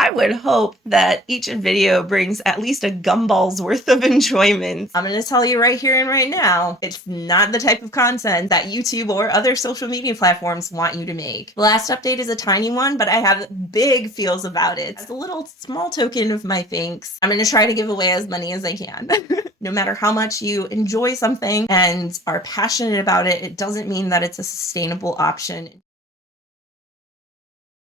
I would hope that each video brings at least a gumball's worth of enjoyment. I'm going to tell you right here and right now, it's not the type of content that YouTube or other social media platforms want you to make. The last update is a tiny one, but I have big feels about it. It's a little small token of my thanks. I'm going to try to give away as many as I can. No matter how much you enjoy something and are passionate about it, it doesn't mean that it's a sustainable option.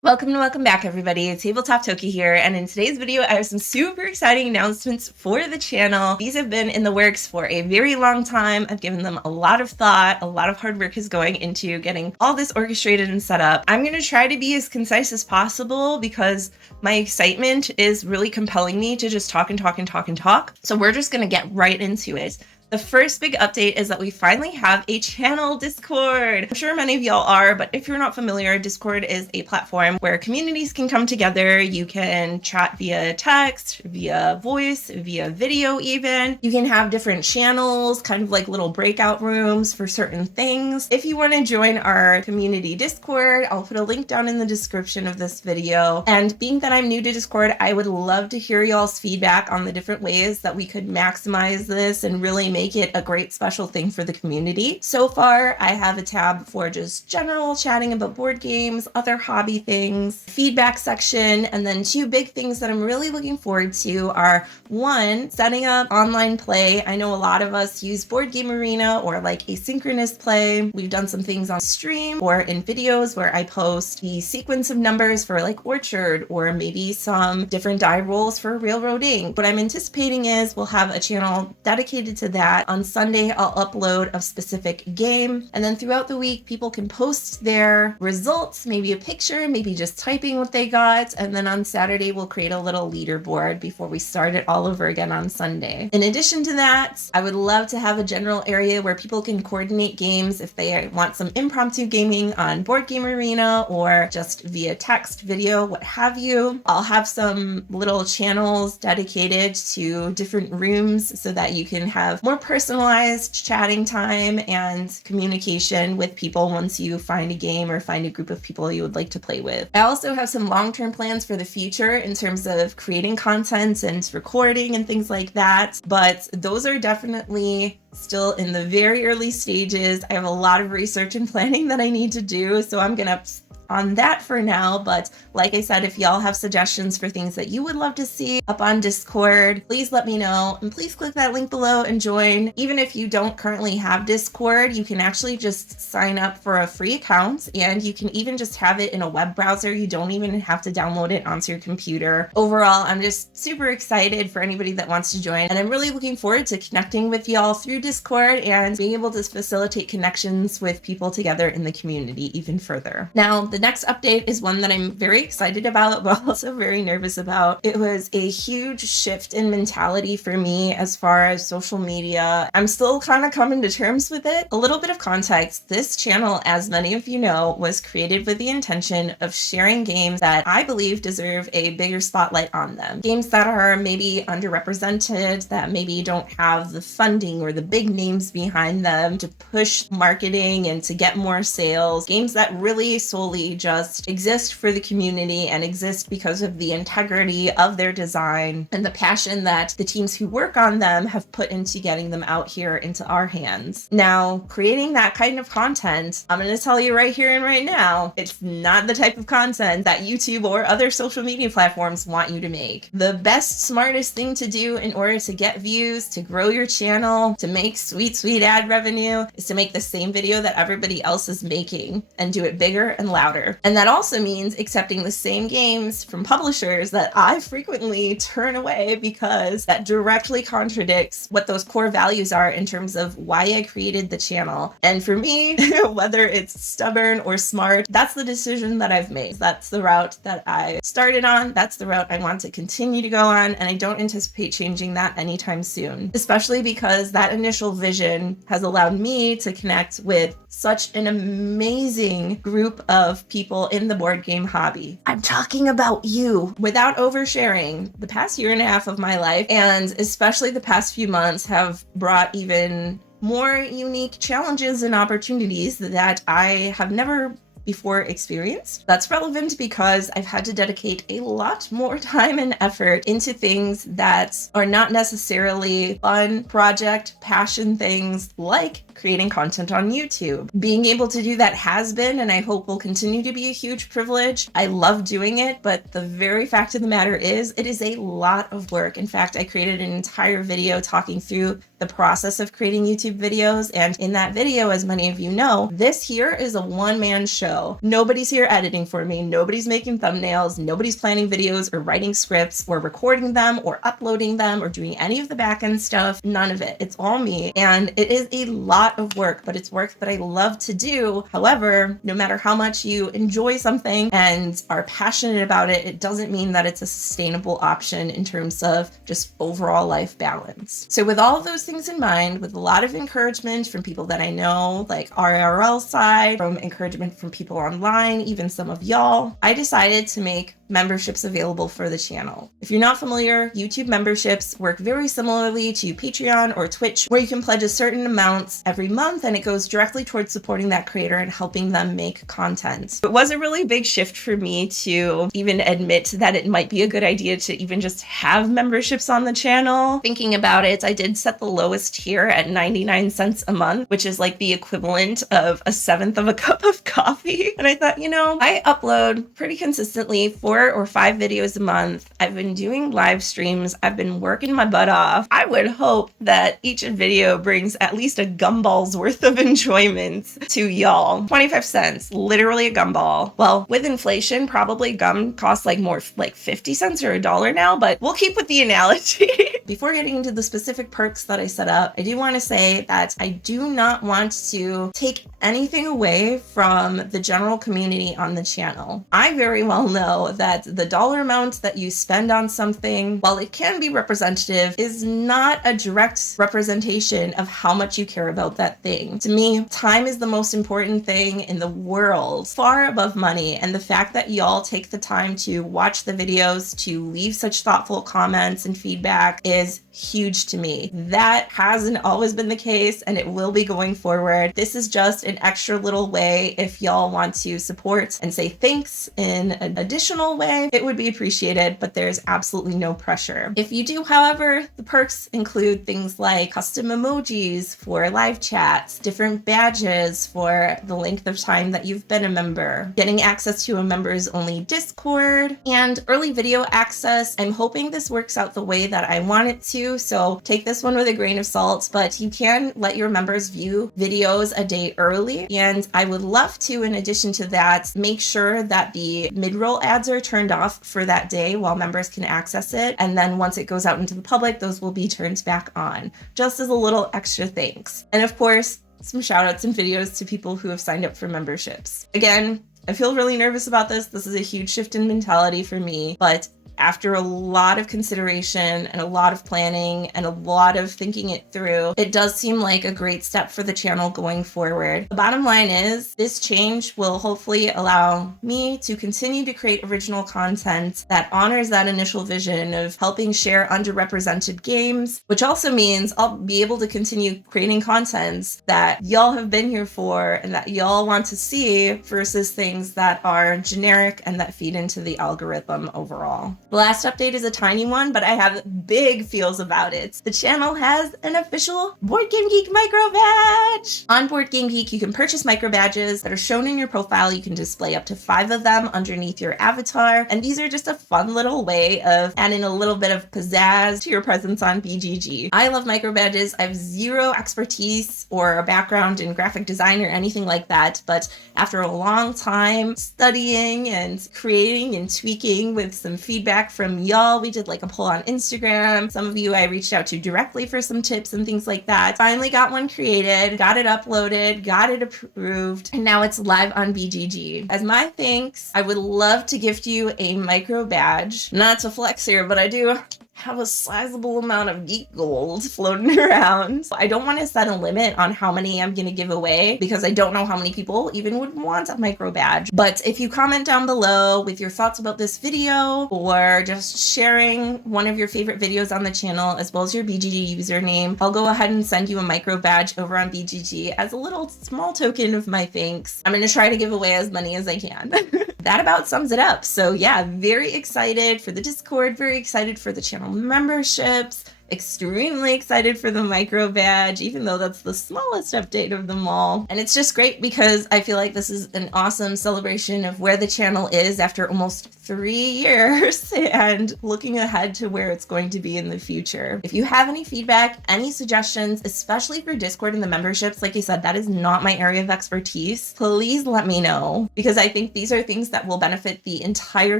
Welcome back, everybody. Tabletop Talky here, and in today's video, I have some super exciting announcements for the channel. These have been in the works for a very long time. I've given them a lot of thought. A lot of hard work is going into getting all this orchestrated and set up. I'm going to try to be as concise as possible because my excitement is really compelling me to just talk and talk and talk and talk. So we're just going to get right into it. The first big update is that we finally have a channel Discord. I'm sure many of y'all are, but if you're not familiar, Discord is a platform where communities can come together. You can chat via text, via voice, via video even. You can have different channels, kind of like little breakout rooms for certain things. If you want to join our community Discord, I'll put a link down in the description of this video. And being that I'm new to Discord, I would love to hear y'all's feedback on the different ways that we could maximize this and really make it a great special thing for the community. So far, I have a tab for just general chatting about board games, other hobby things, feedback section, and then two big things that I'm really looking forward to are one, setting up online play. I know a lot of us use Board Game Arena or like asynchronous play. We've done some things on stream or in videos where I post the sequence of numbers for like Orchard or maybe some different die rolls for Railroading. What I'm anticipating is we'll have a channel dedicated to that. On Sunday, I'll upload a specific game, and then throughout the week, people can post their results, maybe a picture, maybe just typing what they got, and then on Saturday, we'll create a little leaderboard before we start it all over again on Sunday. In addition to that, I would love to have a general area where people can coordinate games if they want some impromptu gaming on Board Game Arena or just via text, video, what have you. I'll have some little channels dedicated to different rooms so that you can have more personalized chatting time and communication with people once you find a game or find a group of people you would like to play with. I also have some long-term plans for the future in terms of creating content and recording and things like that, but those are definitely still in the very early stages. I have a lot of research and planning that I need to do, so I'm gonna on that for now. But like I said, if y'all have suggestions for things that you would love to see up on Discord, please let me know, and please click that link below and join. Even if you don't currently have Discord, you can actually just sign up for a free account, and you can even just have it in a web browser. You don't even have to download it onto your computer. Overall, I'm just super excited for anybody that wants to join, and I'm really looking forward to connecting with y'all through Discord and being able to facilitate connections with people together in the community even further. Now, the next update is one that I'm very excited about, but also very nervous about. It was a huge shift in mentality for me as far as social media. I'm still kind of coming to terms with it. A little bit of context, this channel, as many of you know, was created with the intention of sharing games that I believe deserve a bigger spotlight on them. Games that are maybe underrepresented, that maybe don't have the funding or the big names behind them to push marketing and to get more sales. Games that really solely just exist for the community and exist because of the integrity of their design and the passion that the teams who work on them have put into getting them out here into our hands. Now, creating that kind of content, I'm going to tell you right here and right now, it's not the type of content that YouTube or other social media platforms want you to make. The best, smartest thing to do in order to get views, to grow your channel, to make sweet, sweet ad revenue is to make the same video that everybody else is making and do it bigger and louder. And that also means accepting the same games from publishers that I frequently turn away because that directly contradicts what those core values are in terms of why I created the channel. And for me, whether it's stubborn or smart, that's the decision that I've made. That's the route that I started on. That's the route I want to continue to go on. And I don't anticipate changing that anytime soon, especially because that initial vision has allowed me to connect with such an amazing group of people in the board game hobby. I'm talking about you. Without oversharing, the past year and a half of my life, and especially the past few months, have brought even more unique challenges and opportunities that I have never before experienced. That's relevant because I've had to dedicate a lot more time and effort into things that are not necessarily fun, project, passion things like creating content on YouTube. Being able to do that has been, and I hope will continue to be, a huge privilege. I love doing it, but the very fact of the matter is it is a lot of work. In fact, I created an entire video talking through the process of creating YouTube videos. And in that video, as many of you know, this here is a one-man show. Nobody's here editing for me. Nobody's making thumbnails. Nobody's planning videos or writing scripts or recording them or uploading them or doing any of the back-end stuff. None of it. It's all me. And it is a lot of work, but it's work that I love to do. However, no matter how much you enjoy something and are passionate about it, it doesn't mean that it's a sustainable option in terms of just overall life balance. So with all of those things in mind, with a lot of encouragement from people that I know, like RRL side, from encouragement from people online, even some of y'all, I decided to make memberships available for the channel. If you're not familiar, YouTube memberships work very similarly to Patreon or Twitch, where you can pledge a certain amount every month and it goes directly towards supporting that creator and helping them make content. It was a really big shift for me to even admit that it might be a good idea to even just have memberships on the channel. Thinking about it, I did set the lowest tier at 99 cents a month, which is like the equivalent of a seventh of a cup of coffee. And I thought, I upload pretty consistently 4 or 5 videos a month. I've been doing live streams. I've been working my butt off. I would hope that each video brings at least a gumball's worth of enjoyment to y'all. 25 cents, literally a gumball. Well, with inflation, probably gum costs more like 50 cents or $1 now, but we'll keep with the analogy. Before getting into the specific perks that I set up, I do want to say that I do not want to take anything away from the general community on the channel. I very well know that the dollar amount that you spend on something, while it can be representative, is not a direct representation of how much you care about that thing. To me, time is the most important thing in the world, far above money. And the fact that y'all take the time to watch the videos, to leave such thoughtful comments and feedback is huge to me. That hasn't always been the case, and it will be going forward. This is just an extra little way. If y'all want to support and say thanks in an additional way, it would be appreciated, but there's absolutely no pressure. If you do, however, the perks include things like custom emojis for live chats, different badges for the length of time that you've been a member, getting access to a members only Discord, and early video access. I'm hoping this works out the way that I want it to, so take this one with a grain of salt, but you can let your members view videos a day early. And I would love to, in addition to that, make sure that the mid-roll ads are turned off for that day while members can access it. And then once it goes out into the public, those will be turned back on, just as a little extra thanks. And of course, some shout outs and videos to people who have signed up for memberships. Again, I feel really nervous about this. This is a huge shift in mentality for me, but after a lot of consideration and a lot of planning and a lot of thinking it through, it does seem like a great step for the channel going forward. The bottom line is this change will hopefully allow me to continue to create original content that honors that initial vision of helping share underrepresented games, which also means I'll be able to continue creating content that y'all have been here for and that y'all want to see versus things that are generic and that feed into the algorithm overall. The last update is a tiny one, but I have big feels about it. The channel has an official Board Game Geek micro badge. On Board Game Geek, you can purchase micro badges that are shown in your profile. You can display up to 5 of them underneath your avatar. And these are just a fun little way of adding a little bit of pizzazz to your presence on BGG. I love micro badges. I have zero expertise or a background in graphic design or anything like that. But after a long time studying and creating and tweaking with some feedback from y'all, we did like a poll on Instagram. Some of you I reached out to directly for some tips and things like that. Finally got one created, got it uploaded, got it approved, and now it's live on BGG. As my thanks, I would love to gift you a micro badge. Not to flex here, but I do have a sizable amount of geek gold floating around. I don't want to set a limit on how many I'm going to give away because I don't know how many people even would want a micro badge. But if you comment down below with your thoughts about this video or just sharing one of your favorite videos on the channel as well as your BGG username, I'll go ahead and send you a micro badge over on BGG as a little small token of my thanks. I'm going to try to give away as many as I can. That about sums it up. So yeah, very excited for the Discord, very excited for the channel memberships, extremely excited for the micro badge, even though that's the smallest update of them all. And it's just great because I feel like this is an awesome celebration of where the channel is after almost 3 years and looking ahead to where it's going to be in the future. If you have any feedback, any suggestions, especially for Discord and the memberships, like I said, that is not my area of expertise. Please let me know because I think these are things that will benefit the entire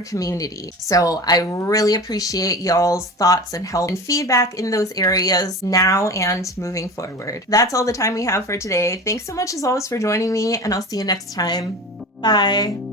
community. So I really appreciate y'all's thoughts and help and feedback in those areas now and moving forward. That's all the time we have for today. Thanks so much as always for joining me, and I'll see you next time. Bye.